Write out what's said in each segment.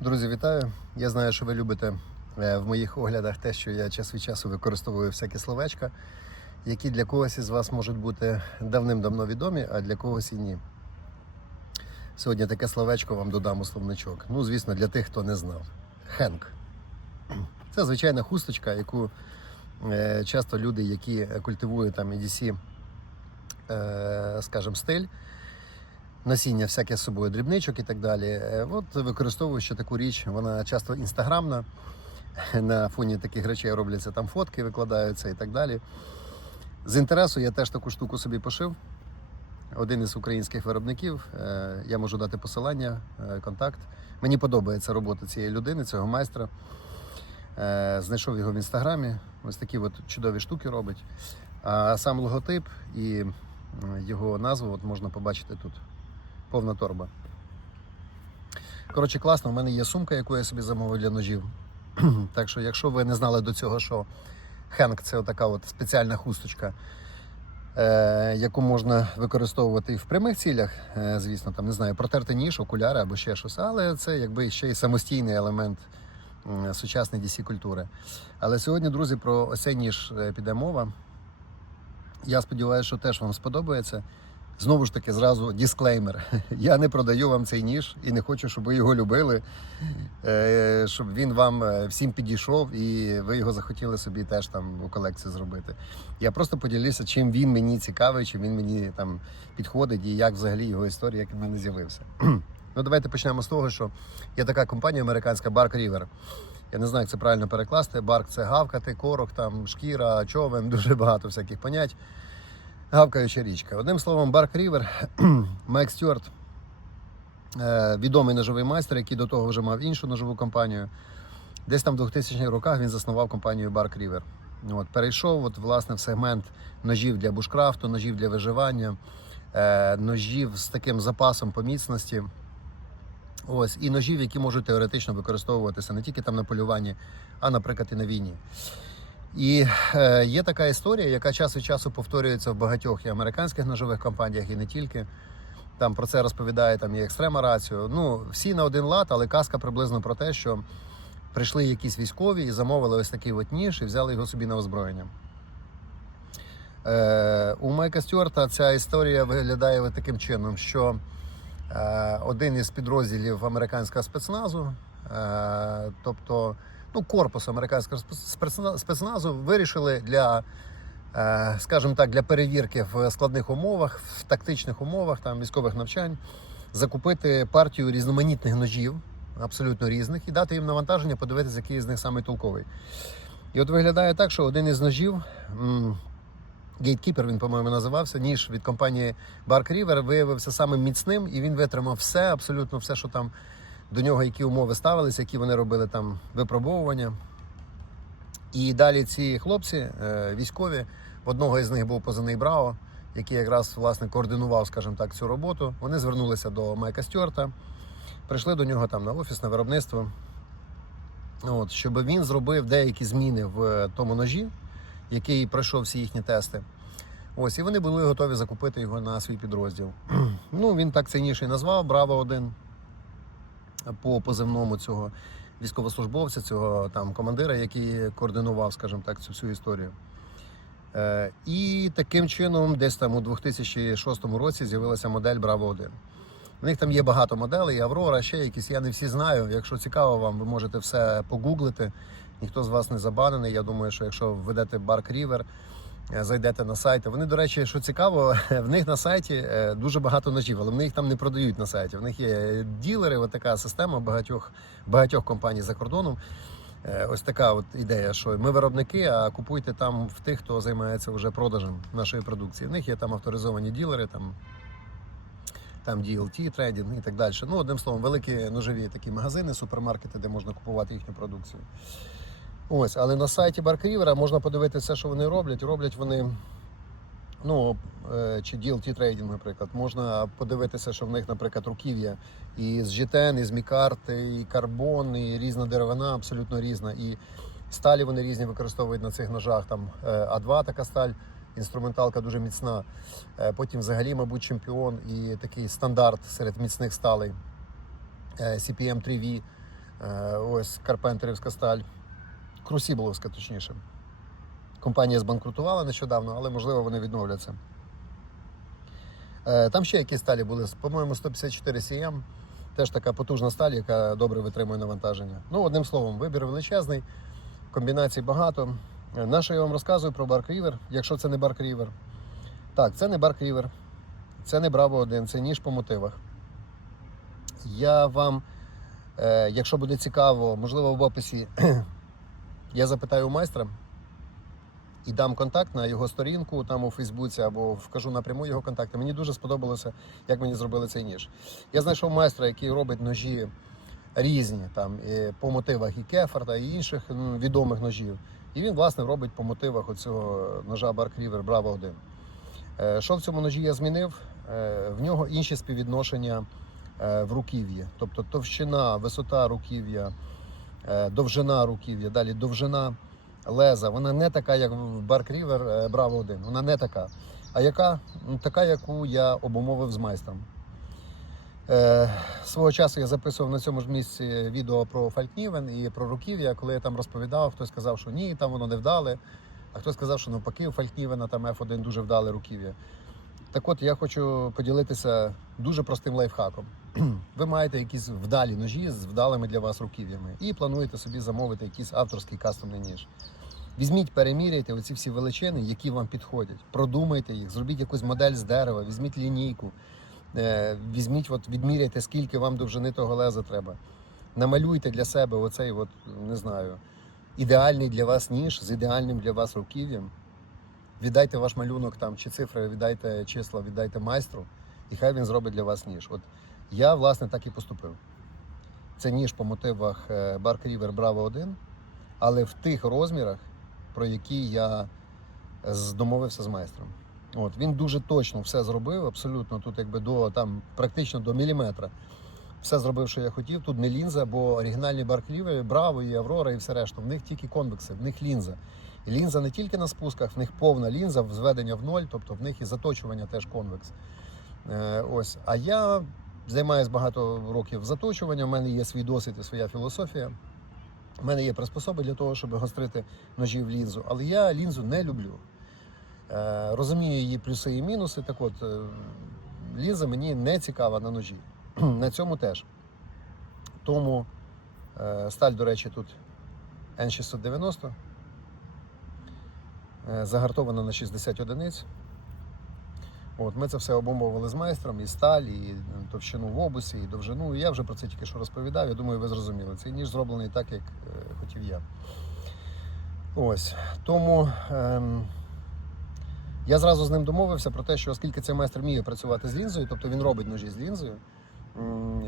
Друзі, вітаю! Я знаю, що ви любите е, в моїх оглядах те, що я час від часу використовую всякі словечка, які для когось із вас можуть бути давним-давно відомі, а для когось і ні. Сьогодні таке словечко вам додам у словничок. Ну, звісно, для тих, хто не знав. Хенк. Це звичайна хусточка, яку е, часто люди, які культивують там EDC, е, скажімо, стиль, носіння всяке з собою дрібничок і так далі. Е, От використовую ще таку річ, вона часто інстаграмна. На фоні таких речей робляться там фотки, викладаються і так далі. З інтересу я теж таку штуку собі пошив. Один із українських виробників. Е, Я можу дати посилання, е, контакт. Мені подобається робота цієї людини, цього майстра. Знайшов його в інстаграмі. Ось такі от чудові штуки робить. А сам логотип і його назву от можна побачити тут. Повна торба. Коротше, класно, у мене є сумка, яку я собі замовив для ножів. так що, якщо ви не знали до цього, що Хенк це така от спеціальна хусточка, е, яку можна використовувати і в прямих цілях, е, звісно, там не знаю, протерти ніж, окуляри або ще щось, але це якби ще й самостійний елемент сучасної DC культури. Але сьогодні, друзі, про ніж е, піде мова. Я сподіваюся, що теж вам сподобається. Знову ж таки, зразу дисклеймер. Я не продаю вам цей ніж і не хочу, щоб ви його любили, е, щоб він вам е, всім підійшов і ви його захотіли собі теж там у колекцію зробити. Я просто поділюся, чим він мені цікавий, чим він мені там підходить і як взагалі його історія, як він мене з'явився. ну, давайте почнемо з того, що є така компанія американська Bark River. Я не знаю, як це правильно перекласти. Барк це гавкати, корок, там, шкіра, човен, дуже багато всяких понять. Гавкаюча річка. Одним словом, Барк Рівер, Майк Стюарт, е, відомий ножовий майстер, який до того вже мав іншу ножову компанію. Десь там в 2000-х роках він заснував компанію Барк Рівер. От, перейшов от, власне, в сегмент ножів для бушкрафту, ножів для виживання, е, ножів з таким запасом по міцності. Ось, і ножів, які можуть теоретично використовуватися не тільки там на полюванні, а, наприклад, і на війні. І е, є така історія, яка час від часу повторюється в багатьох і американських ножових компаніях, і не тільки. Там про це розповідає там і екстрема рацію. Ну, всі на один лад, але казка приблизно про те, що прийшли якісь військові і замовили ось такий от ніж і взяли його собі на озброєння. Е, у Майка Стюарта ця історія виглядає таким чином, що е, один із підрозділів американського спецназу, е, тобто ну, корпус американського спецна- спецназу, вирішили для, е, скажімо так, для перевірки в складних умовах, в тактичних умовах, там військових навчань, закупити партію різноманітних ножів, абсолютно різних, і дати їм навантаження, подивитися, який з них саме толковий. І от виглядає так, що один із ножів. Gatekeeper, він, по-моєму, називався, ніж від компанії Bark River виявився самим міцним, і він витримав все, абсолютно все, що там до нього, які умови ставилися, які вони робили там випробовування. І далі ці хлопці, е, військові, в одного із них був позивний Браво, який якраз власне координував, скажімо так, цю роботу. Вони звернулися до Майка Стюарта, прийшли до нього там на офіс, на виробництво, от, щоб він зробив деякі зміни в тому ножі, який пройшов всі їхні тести. Ось, і вони були готові закупити його на свій підрозділ. ну, він так і назвав Браво 1 по позивному цього військовослужбовця, цього там командира, який координував, скажімо так, цю всю історію. Е, і таким чином, десь там у 2006 році з'явилася модель Браво 1. У них там є багато моделей, Аврора, ще якісь, я не всі знаю. Якщо цікаво вам, ви можете все погуглити. Ніхто з вас не забанений. Я думаю, що якщо введете River, е, зайдете на сайт. Вони, до речі, що цікаво, в них на сайті е, дуже багато ножів, але вони їх там не продають на сайті. В них є ділери, от така система багатьох, багатьох компаній за кордоном. Е, Ось така от ідея, що ми виробники, а купуйте там в тих, хто займається вже продажем нашої продукції. В них є там авторизовані ділери, там, там DLT, трейдинг і так далі. Ну, одним словом, великі ножові такі магазини, супермаркети, де можна купувати їхню продукцію. Ось, але на сайті Баркрівера можна подивитися, що вони роблять. Роблять вони, ну, е, чи DLT трейдинг, наприклад. Можна подивитися, що в них, наприклад, руків'я і з GTN, і з мікарти, і карбон, і різна деревина, абсолютно різна. І сталі вони різні використовують на цих ножах. Там е, А2 така сталь, інструменталка дуже міцна. Е, Потім взагалі, мабуть, чемпіон і такий стандарт серед міцних сталей. CPM 3V. Е, ось Карпентерівська сталь, Крусіболовська, точніше. Компанія збанкрутувала нещодавно, але можливо вони відновляться. Е, Там ще якісь сталі були, по-моєму, 154 CM. Теж така потужна сталь, яка добре витримує навантаження. Ну, одним словом, вибір величезний, комбінацій багато. Е, На що я вам розказую про River, якщо це не River. Так, це не River, це не Bravo 1, це ніж по мотивах. Я вам, е, якщо буде цікаво, можливо, в описі я запитаю у майстра і дам контакт на його сторінку там у Фейсбуці або вкажу напряму його контакти. Мені дуже сподобалося, як мені зробили цей ніж. Я знайшов майстра, який робить ножі різні, там по мотивах і Кефарта, і інших м, відомих ножів. І він, власне, робить по мотивах оцього ножа Bark River Bravo 1. Е, Що в цьому ножі я змінив? Е, В нього інші співвідношення е, в руків'ї. Тобто товщина, висота руків'я, довжина руків'я, далі довжина леза. Вона не така, як в River е, Bravo 1. Вона не така. А яка? Ну, така, яку я обумовив з майстром. Е, свого часу я записував на цьому ж місці відео про Фалькнівен і про руків'я. Коли я там розповідав, хтось сказав, що ні, там воно не вдале. А хтось сказав, що навпаки, у Фалькнівена там F1 дуже вдале руків'я. Так от я хочу поділитися дуже простим лайфхаком. Ви маєте якісь вдалі ножі з вдалими для вас руків'ями і плануєте собі замовити якийсь авторський кастомний ніж. Візьміть, переміряйте оці всі величини, які вам підходять. Продумайте їх, зробіть якусь модель з дерева, візьміть лінійку, е, візьміть, от, відміряйте, скільки вам довжини того леза треба. Намалюйте для себе оцей, от, не знаю, ідеальний для вас ніж з ідеальним для вас руків'ям. Віддайте ваш малюнок там чи цифри, віддайте числа, віддайте майстру, і хай він зробить для вас ніж. От я, власне, так і поступив. Це ніж по мотивах е, Bark River Bravo 1, але в тих розмірах, про які я з- домовився з майстром. От, він дуже точно все зробив, абсолютно тут якби до там практично до міліметра. Все зробив, що я хотів. Тут не лінза, бо оригінальні баркліві, Браво і Аврора і все решта. В них тільки конвекси, в них лінза. І лінза не тільки на спусках, в них повна лінза, зведення в ноль, тобто в них і заточування теж конвекс. Е, ось. А я займаюся багато років заточуванням, у мене є свій досвід і своя філософія. У мене є приспособи для того, щоб гострити ножі в лінзу, але я лінзу не люблю. Е, розумію її плюси і мінуси. Так от, е, лінза мені не цікава на ножі. на цьому теж. Тому е, сталь, до речі, тут N690. Е, загартована на 60 одиниць. От, ми це все обумовили з майстром, і сталь, і товщину в обусі, і довжину. І я вже про це тільки що розповідав. Я думаю, ви зрозуміли. Цей ніж зроблений так, як е, хотів я. Ось. Тому ем, я зразу з ним домовився про те, що оскільки цей майстер вміє працювати з лінзою, тобто він робить ножі з лінзою,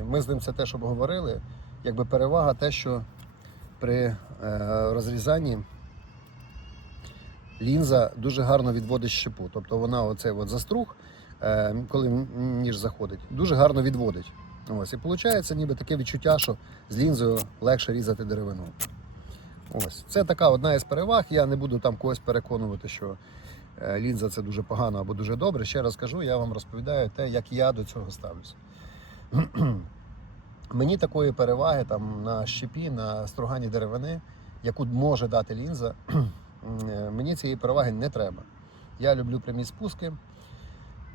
ми з ним це теж обговорили. Якби перевага те, що при е, розрізанні лінза дуже гарно відводить щепу. Тобто вона оцей от заструг, е, коли ніж заходить, дуже гарно відводить. Ось, і виходить ніби таке відчуття, що з лінзою легше різати деревину. Ось. Це така одна із переваг. Я не буду там когось переконувати, що е, лінза це дуже погано або дуже добре. Ще раз кажу, я вам розповідаю те, як я до цього ставлюся. Мені такої переваги там, на щепі, на стругані деревини, яку може дати лінза, мені цієї переваги не треба. Я люблю прямі спуски,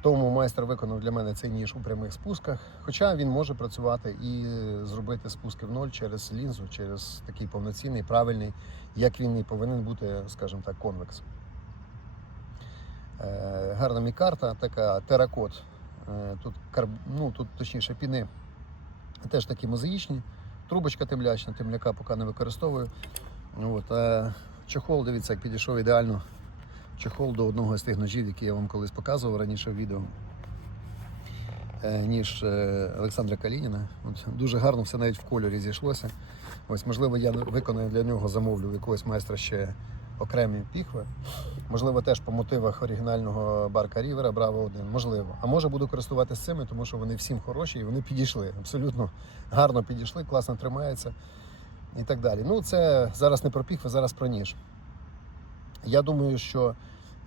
тому майстер виконав для мене цей ніж у прямих спусках. Хоча він може працювати і зробити спуски в ноль через лінзу, через такий повноцінний, правильний, як він і повинен бути, скажімо так, конвекс. Е, Гарна мікарта, така теракот. Е, Тут, ну, тут точніше піни теж такі мозаїчні. Трубочка темлячна, темляка поки не використовую. От, чохол, дивіться, як підійшов ідеально. Чохол до одного з тих ножів, які я вам колись показував раніше в відео. Е, Ніж е, Олександра Калініна. От, дуже гарно все навіть в кольорі зійшлося. Ось, можливо, я виконаю для нього, замовлю якогось майстра ще окремі піхви. Можливо, теж по мотивах оригінального Барка Рівера Браво 1. Можливо. А може буду користуватися цими, тому що вони всім хороші і вони підійшли. Абсолютно гарно підійшли, класно тримаються і так далі. Ну, це зараз не про піхви, зараз про ніж. Я думаю, що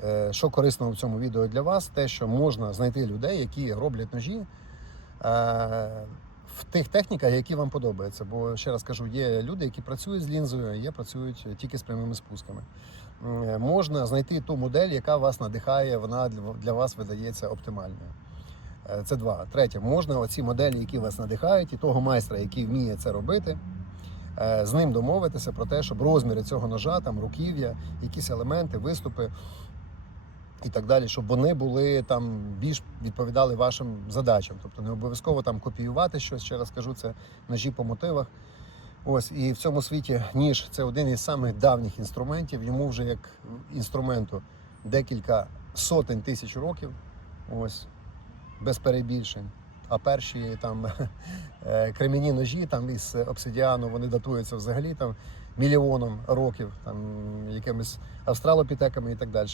е, що корисно в цьому відео для вас, те, що можна знайти людей, які роблять ножі е, в тих техніках, які вам подобаються. Бо ще раз кажу, є люди, які працюють з лінзою, є працюють тільки з прямими спусками. М, Можна знайти ту модель, яка вас надихає, вона для- вас видається оптимальною. Е, Це два. Третє, можна оці моделі, які вас надихають, і того майстра, який вміє це робити, е, з ним домовитися про те, щоб розміри цього ножа, там руків'я, якісь елементи, виступи і так далі, щоб вони були там більш відповідали вашим задачам. Тобто не обов'язково там копіювати щось, ще раз кажу, це ножі по мотивах. Ось і в цьому світі ніж це один із самих давніх інструментів. Йому вже як інструменту декілька сотень тисяч років. Ось без перебільшень. А перші там е, ножі там із обсидіану вони датуються взагалі там мільйоном років, там якимись австралопітеками і так далі.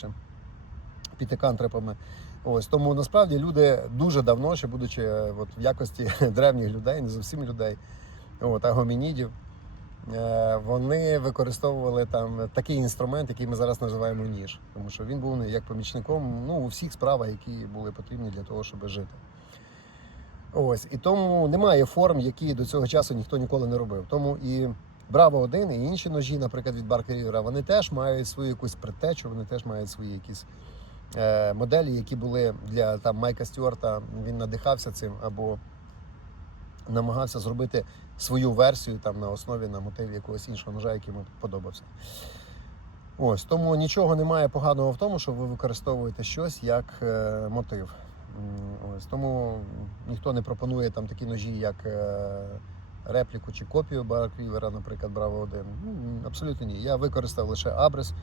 Пітекантрепами. Ось тому насправді люди дуже давно, ще будучи е, от, в якості древніх людей, не зовсім людей, от, а гомінідів, е, вони використовували там такий інструмент, який ми зараз називаємо ніж. Тому що він був як помічником ну, у всіх справах, які були потрібні для того, щоб жити. Ось і тому немає форм, які до цього часу ніхто ніколи не робив. Тому і Браво 1 і інші ножі, наприклад, від Барка Рівера, вони теж мають свою якусь предтечу, вони теж мають свої якісь е, моделі, які були для там Майка Стюарта. Він надихався цим або намагався зробити свою версію там на основі на мотиві якогось іншого ножа, який йому подобався. Ось тому нічого немає поганого в тому, що ви використовуєте щось як е, мотив. Ось тому ніхто не пропонує там такі ножі, як е, репліку чи копію Барквівера, наприклад, Браво 1. Ну, абсолютно ні. Я використав лише абрис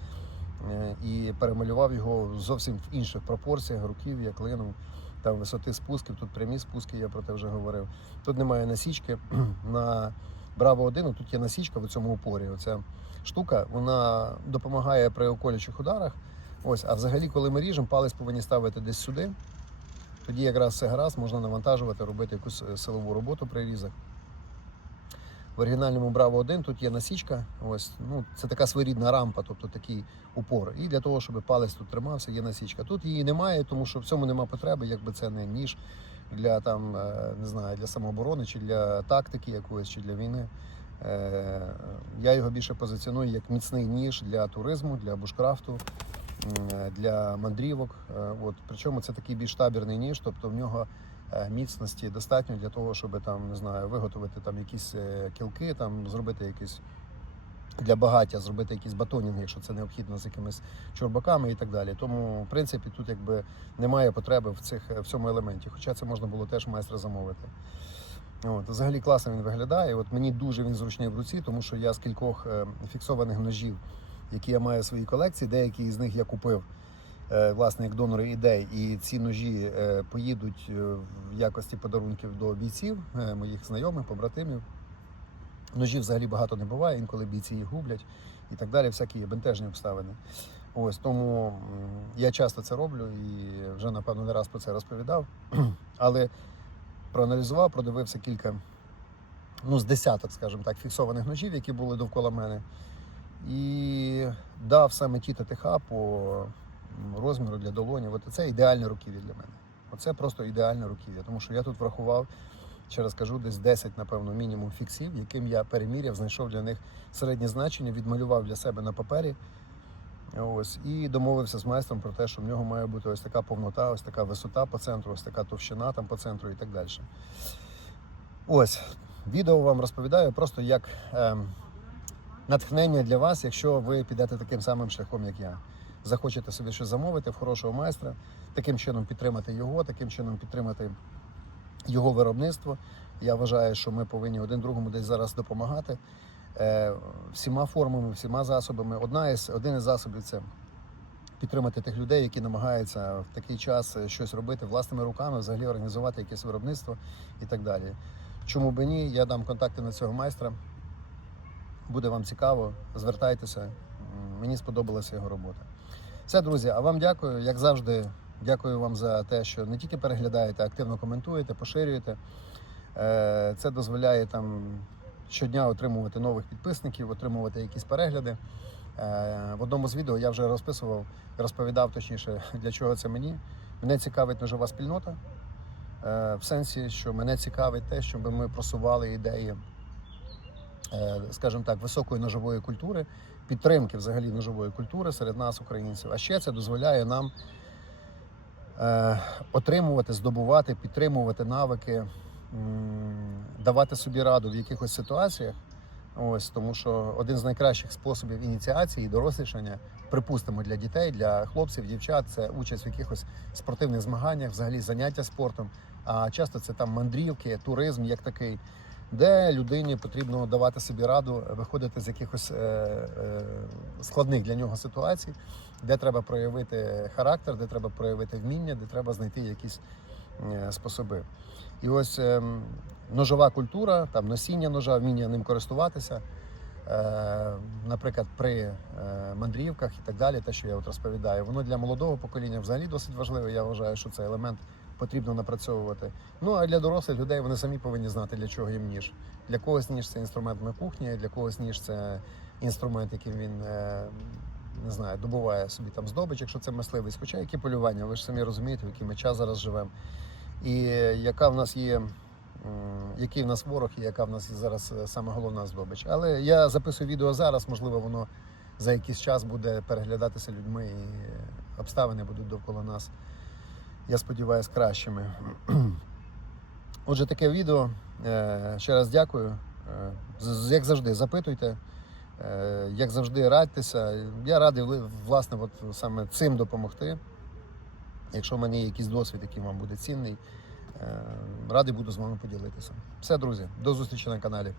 е, і перемалював його зовсім в інших пропорціях, руків'я, клину, там висоти спусків, тут прямі спуски, я про це вже говорив. Тут немає насічки. На Браво 1 тут є насічка в цьому упорі. Оця штука вона допомагає при околючих ударах. Ось, а взагалі, коли ми ріжемо, палець повинні ставити десь сюди. Тоді якраз все гаразд, можна навантажувати, робити якусь е, силову роботу при різах. В оригінальному Браво 1 тут є насічка. Ось, ну, це така своєрідна рампа, тобто такий упор. І для того, щоб палець тут тримався, є насічка. Тут її немає, тому що в цьому немає потреби, якби це не ніж для там, е, не знаю, для самооборони, чи для тактики якоїсь, чи для війни. Е, Я його більше позиціоную як міцний ніж для туризму, для бушкрафту, для мандрівок. Е, От. Причому це такий більш табірний ніж, тобто в нього е, міцності достатньо для того, щоб там, не знаю, виготовити там якісь е, кілки, там, зробити якісь для багаття, зробити якісь батонінги, якщо це необхідно з якимись чорбаками і так далі. Тому, в принципі, тут якби немає потреби в, цих, в цьому елементі. Хоча це можна було теж майстра замовити. От, взагалі класно він виглядає. От мені дуже він зручний в руці, тому що я з кількох е, фіксованих ножів, які я маю в своїй колекції, деякі з них я купив е, власне як донори ідей. І ці ножі е, поїдуть е, в якості подарунків до бійців, моїх знайомих, побратимів. Ножів взагалі багато не буває, інколи бійці їх гублять і так далі, всякі бентежні обставини. Ось тому я часто це роблю і вже напевно не раз про це розповідав. Але проаналізував, продивився кілька, ну, з десяток, скажімо так, фіксованих ножів, які були довкола мене. І дав саме ті ТТХ по розміру для долонів. От це ідеальне руків'я для мене. Оце просто ідеальне руків'я, тому що я тут врахував, ще раз кажу, десь 10, напевно, мінімум фіксів, яким я переміряв, знайшов для них середнє значення, відмалював для себе на папері. Ось і домовився з майстром про те, що в нього має бути ось така повнота, ось така висота по центру, ось така товщина там по центру і так далі. Ось відео вам розповідаю просто як ем, натхнення для вас, якщо ви підете таким самим шляхом, як я. Захочете собі щось замовити в хорошого майстра, таким чином підтримати його, таким чином підтримати його виробництво. Я вважаю, що ми повинні один другому десь зараз допомагати е, всіма формами, всіма засобами. Одна із один із засобів це підтримати тих людей, які намагаються в такий час е, щось робити власними руками, взагалі організувати якесь виробництво і так далі. Чому би ні? Я дам контакти на цього майстра. Буде вам цікаво, звертайтеся. Мені сподобалася його робота. Все, друзі, а вам дякую. Як завжди, дякую вам за те, що не тільки переглядаєте, активно коментуєте, поширюєте. Е, Це дозволяє там щодня отримувати нових підписників, отримувати якісь перегляди. Е, В одному з відео я вже розписував, розповідав точніше, для чого це мені. Мене цікавить ножова спільнота. е, в сенсі, що мене цікавить те, щоб ми просували ідеї, скажімо так, високої ножової культури, підтримки взагалі ножової культури серед нас, українців. А ще це дозволяє нам е, отримувати, здобувати, підтримувати навики, давати собі раду в якихось ситуаціях. Ось тому, що один з найкращих способів ініціації і дорослішання, припустимо, для дітей, для хлопців, дівчат, це участь в якихось спортивних змаганнях, взагалі заняття спортом. А часто це там мандрівки, туризм як такий, де людині потрібно давати собі раду, виходити з якихось е, е, складних для нього ситуацій, де треба проявити характер, де треба проявити вміння, де треба знайти якісь е, способи. І ось ем, ножова культура, там носіння ножа, вміння ним користуватися. Наприклад, при мандрівках і так далі, те, що я от розповідаю, воно для молодого покоління взагалі досить важливе. Я вважаю, що цей елемент потрібно напрацьовувати. Ну а для дорослих людей вони самі повинні знати, для чого їм ніж. Для когось ніж це інструмент на кухні, для когось ніж це інструмент, яким він е, не знаю, добуває собі там здобич, якщо це мисливець. Хоча які полювання, ви ж самі розумієте, в який ми час зараз живемо. І яка в нас є, який в нас ворог і яка в нас зараз е, саме головна здобич. Але я записую відео зараз, можливо, воно за якийсь час буде переглядатися людьми і обставини будуть довкола нас. Я сподіваюся, кращими. Отже, таке відео. Е, Ще раз дякую. Е, Як завжди, запитуйте. Е, Як завжди, радьтеся. Я радий власне от саме цим допомогти. Якщо в мене є якийсь досвід, який вам буде цінний, радий буду з вами поділитися. Все, друзі, до зустрічі на каналі.